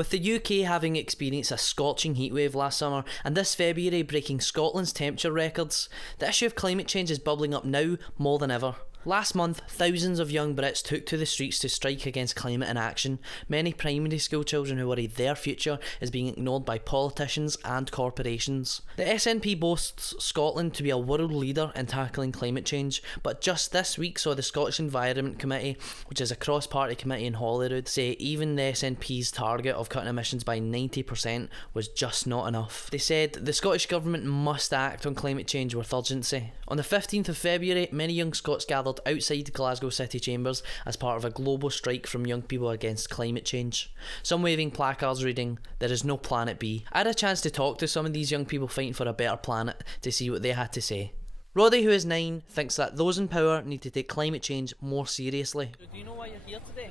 With the UK having experienced a scorching heatwave last summer and this February breaking Scotland's temperature records, the issue of climate change is bubbling up now more than ever. Last month, thousands of young Brits took to the streets to strike against climate inaction. Many primary school children who worry their future is being ignored by politicians and corporations. The SNP boasts Scotland to be a world leader in tackling climate change, but just this week saw the Scottish Environment Committee, which is a cross-party committee in Holyrood, say even the SNP's target of cutting emissions by 90% was just not enough. They said the Scottish Government must act on climate change with urgency. On the 15th of February, many young Scots gathered outside Glasgow City Chambers as part of a global strike from young people against climate change. Some waving placards reading, "There is no planet B." I had a chance to talk to some of these young people fighting for a better planet to see what they had to say. Roddy, who is 9, thinks that those in power need to take climate change more seriously. Do you know why you're here today?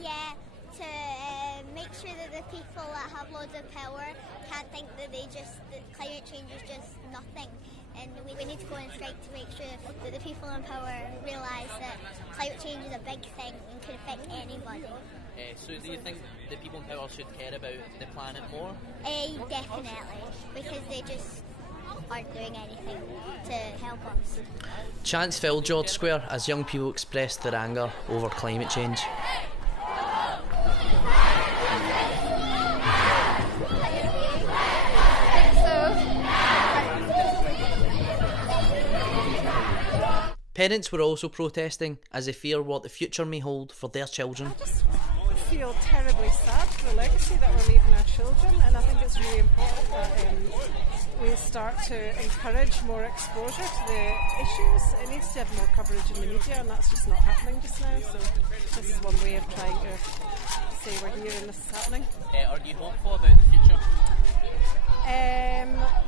Yeah, to make sure that the people that have loads of power can't think that that climate change is just nothing. And we need to go on strike to make sure that the people in power realise that climate change is a big thing and could affect anybody. So do you think the people in power should care about the planet more? Definitely, because they just aren't doing anything to help us. Chants filled George Square as young people expressed their anger over climate change. Parents were also protesting as they fear what the future may hold for their children. I just feel terribly sad for the legacy that we're leaving our children, and I think it's really important that we start to encourage more exposure to the issues. It needs to have more coverage in the media, and that's just not happening just now, so this is one way of trying to say we're here and this is happening. Are you hopeful about the future?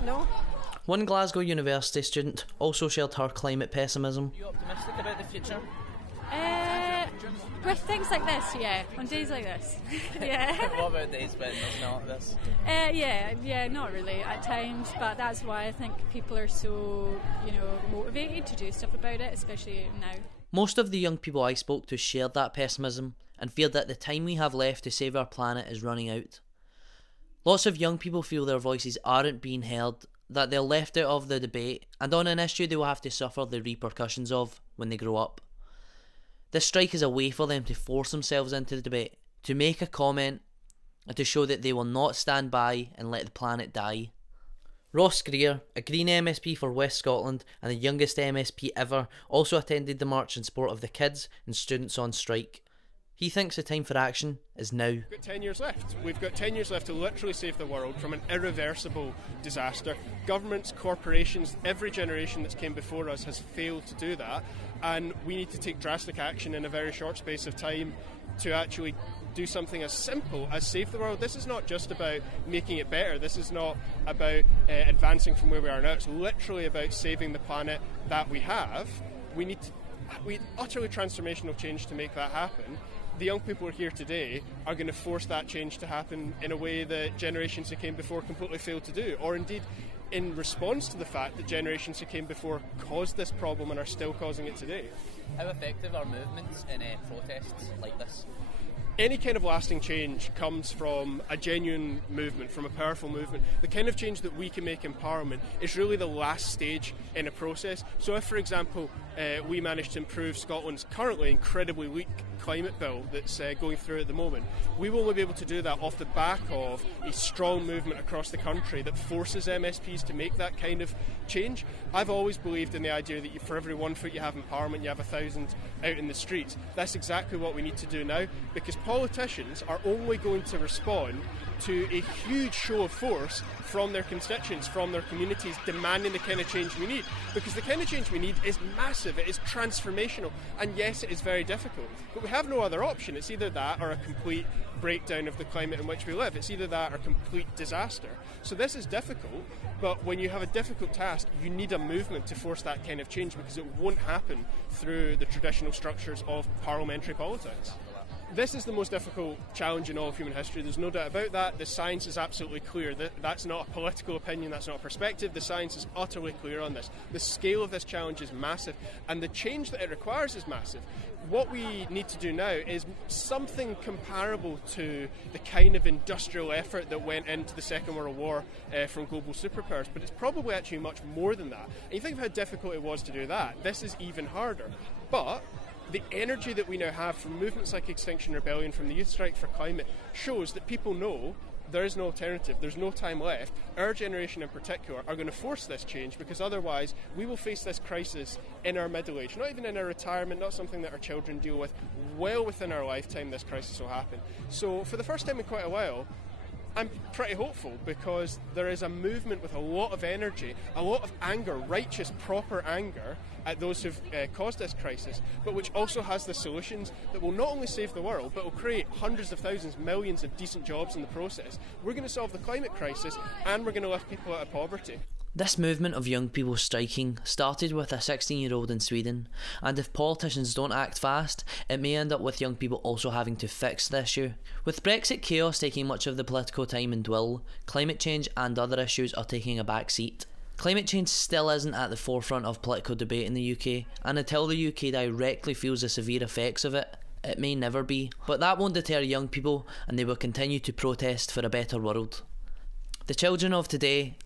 No. One Glasgow University student also shared her climate pessimism. Are you optimistic about the future? With things like this, yeah. On days like this, yeah. What about days when there's not this? Yeah, not really at times, but that's why I think people are so, motivated to do stuff about it, especially now. Most of the young people I spoke to shared that pessimism and feared that the time we have left to save our planet is running out. Lots of young people feel their voices aren't being heard, that they're left out of the debate and on an issue they will have to suffer the repercussions of when they grow up. This strike is a way for them to force themselves into the debate, to make a comment and to show that they will not stand by and let the planet die. Ross Greer, a Green MSP for West Scotland and the youngest MSP ever, also attended the march in support of the kids and students on strike. He thinks the time for action is now. We've got 10 years left. We've got 10 years left to literally save the world from an irreversible disaster. Governments, corporations, every generation that's came before us has failed to do that, and we need to take drastic action in a very short space of time to actually do something as simple as save the world. This is not just about making it better. This is not about advancing from where we are now. It's literally about saving the planet that we have. We need utterly transformational change to make that happen. The young people who are here today are going to force that change to happen in a way that generations who came before completely failed to do, or indeed in response to the fact that generations who came before caused this problem and are still causing it today. How effective are movements in protests like this? Any kind of lasting change comes from a genuine movement, from a powerful movement. The kind of change that we can make in Parliament is really the last stage in a process. So if, for example, we manage to improve Scotland's currently incredibly weak climate bill that's going through at the moment, we will only be able to do that off the back of a strong movement across the country that forces MSPs to make that kind of change. I've always believed in the idea that for every 1 foot you have in Parliament, you have 1,000 out in the streets. That's exactly what we need to do now, because politicians are only going to respond to a huge show of force from their constituents, from their communities, demanding the kind of change we need. Because the kind of change we need is massive, it is transformational, and yes, it is very difficult. But we have no other option. It's either that or a complete breakdown of the climate in which we live. It's either that or complete disaster. So this is difficult, but when you have a difficult task, you need a movement to force that kind of change, because it won't happen through the traditional structures of parliamentary politics. This is the most difficult challenge in all of human history. There's no doubt about that. The science is absolutely clear. That's not a political opinion, that's not a perspective. The science is utterly clear on this. The scale of this challenge is massive, and the change that it requires is massive. What we need to do now is something comparable to the kind of industrial effort that went into the Second World War from global superpowers, but it's probably actually much more than that. And you think of how difficult it was to do that. This is even harder. But the energy that we now have from movements like Extinction Rebellion, from the Youth Strike for Climate, shows that people know there is no alternative, there's no time left. Our generation in particular are going to force this change, because otherwise we will face this crisis in our middle age, not even in our retirement, not something that our children deal with. Well within our lifetime this crisis will happen. So for the first time in quite a while, I'm pretty hopeful, because there is a movement with a lot of energy, a lot of anger, righteous, proper anger at those who've caused this crisis, but which also has the solutions that will not only save the world, but will create hundreds of thousands, millions of decent jobs in the process. We're going to solve the climate crisis, and we're going to lift people out of poverty. This movement of young people striking started with a 16-year-old in Sweden, and if politicians don't act fast, it may end up with young people also having to fix the issue. With Brexit chaos taking much of the political time and will, climate change and other issues are taking a back seat. Climate change still isn't at the forefront of political debate in the UK, and until the UK directly feels the severe effects of it, it may never be. But that won't deter young people, and they will continue to protest for a better world. The children of today